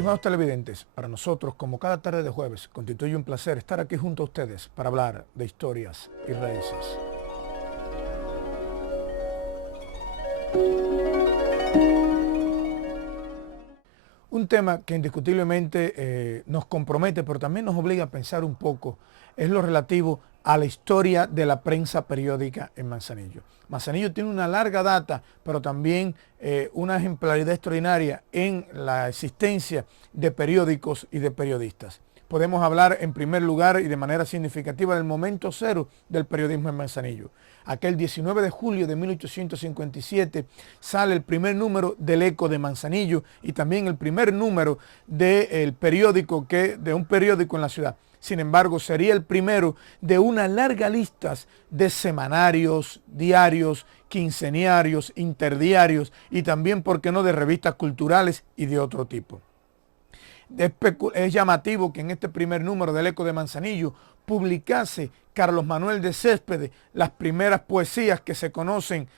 Estimados televidentes, para nosotros, como cada tarde de jueves, constituye un placer estar aquí junto a ustedes para hablar de historias y raíces. Un tema que indiscutiblemente nos compromete, pero también nos obliga a pensar un poco, es lo relativo a la historia de la prensa periódica en Manzanillo. Manzanillo tiene una larga data, pero también una ejemplaridad extraordinaria en la existencia de periódicos y de periodistas. Podemos hablar en primer lugar y de manera significativa del momento cero del periodismo en Manzanillo. Aquel 19 de julio de 1857 sale el primer número del Eco de Manzanillo y también el primer número de un periódico en la ciudad. Sin embargo, sería el primero de una larga lista de semanarios, diarios, quincenarios, interdiarios y también, ¿por qué no?, de revistas culturales y de otro tipo. Es llamativo que en este primer número del Eco de Manzanillo publicase Carlos Manuel de Céspedes las primeras poesías que se conocen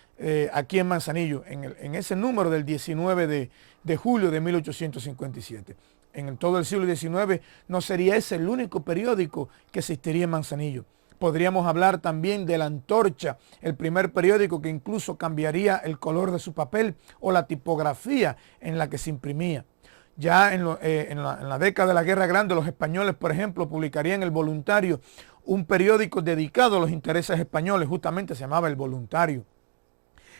aquí en Manzanillo, en ese número del 19 de julio de 1857. En todo el siglo XIX no sería ese el único periódico que existiría en Manzanillo. Podríamos hablar también de La Antorcha, el primer periódico que incluso cambiaría el color de su papel o la tipografía en la que se imprimía. Ya en la década de la Guerra Grande, los españoles, por ejemplo, publicarían El Voluntario, un periódico dedicado a los intereses españoles, justamente se llamaba El Voluntario.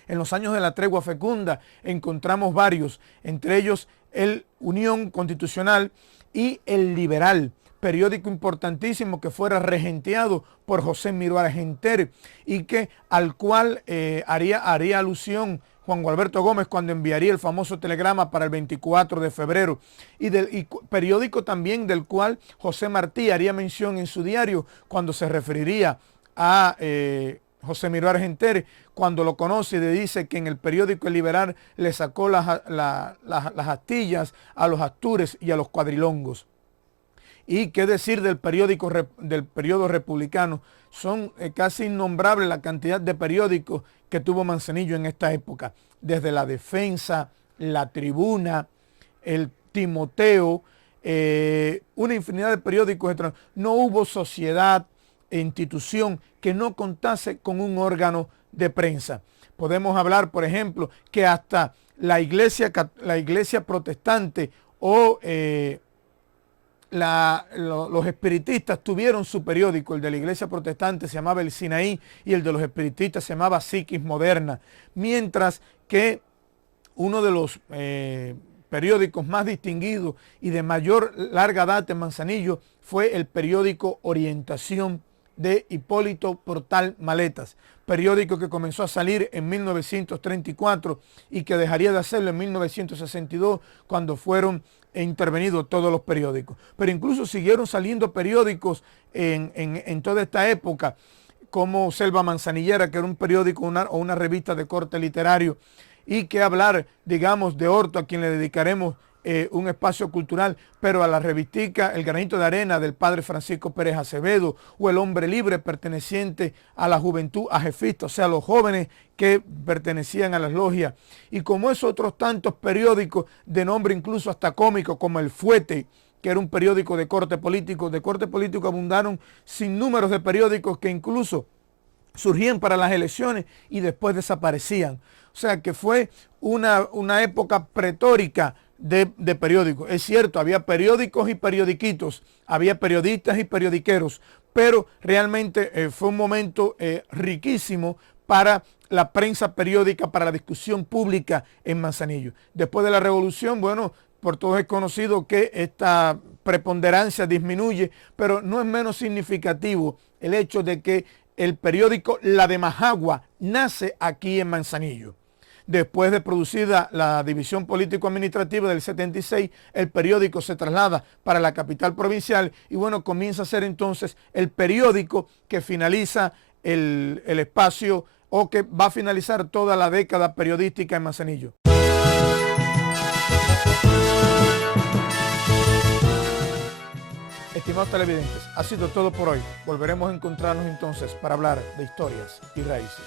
En los años de la Tregua Fecunda encontramos varios, entre ellos el Unión Constitucional y El Liberal, periódico importantísimo que fuera regenteado por José Miró Argenter y al cual haría alusión Juan Gualberto Gómez cuando enviaría el famoso telegrama para el 24 de febrero y periódico también del cual José Martí haría mención en su diario cuando se referiría a José Miró Argenter, cuando lo conoce y le dice que en el periódico El Liberal le sacó las astillas a los astures y a los cuadrilongos. Y qué decir del periodo republicano. Son casi innombrables la cantidad de periódicos que tuvo Manzanillo en esta época. Desde La Defensa, La Tribuna, el Timoteo, una infinidad de periódicos. No hubo sociedad e institución que no contase con un órgano de prensa. Podemos hablar, por ejemplo, que hasta la iglesia protestante o los espiritistas tuvieron su periódico. El de la iglesia protestante se llamaba El Sinaí y el de los espiritistas se llamaba Psiquis Moderna. Mientras que uno de los periódicos más distinguidos y de mayor larga data en Manzanillo fue el periódico Orientación de Hipólito Portal Maletas, periódico que comenzó a salir en 1934 y que dejaría de hacerlo en 1962 cuando fueron intervenidos todos los periódicos. Pero incluso siguieron saliendo periódicos en toda esta época, como Selva Manzanillera, que era un periódico o una revista de corte literario, y que hablar, digamos, de Horto, a quien le dedicaremos un espacio cultural, pero a la revistica El Granito de Arena del padre Francisco Pérez Acevedo, o El Hombre Libre, perteneciente a la juventud ajefista, o sea, los jóvenes que pertenecían a las logias, y como esos otros tantos periódicos de nombre incluso hasta cómico, como El Fuete, que era un periódico de corte político. De corte político abundaron sin números de periódicos que incluso surgían para las elecciones y después desaparecían. O sea que fue una época pretórica de periódicos. Es cierto, había periódicos y periodiquitos, había periodistas y periodiqueros, pero realmente fue un momento riquísimo para la prensa periódica, para la discusión pública en Manzanillo. Después de la revolución, bueno, por todos es conocido que esta preponderancia disminuye, pero no es menos significativo el hecho de que el periódico La de Majagua nace aquí en Manzanillo. Después de producida la división político-administrativa del 76, el periódico se traslada para la capital provincial y bueno, comienza a ser entonces el periódico que finaliza el espacio o que va a finalizar toda la década periodística en Manzanillo. Estimados televidentes, ha sido todo por hoy. Volveremos a encontrarnos entonces para hablar de historias y raíces.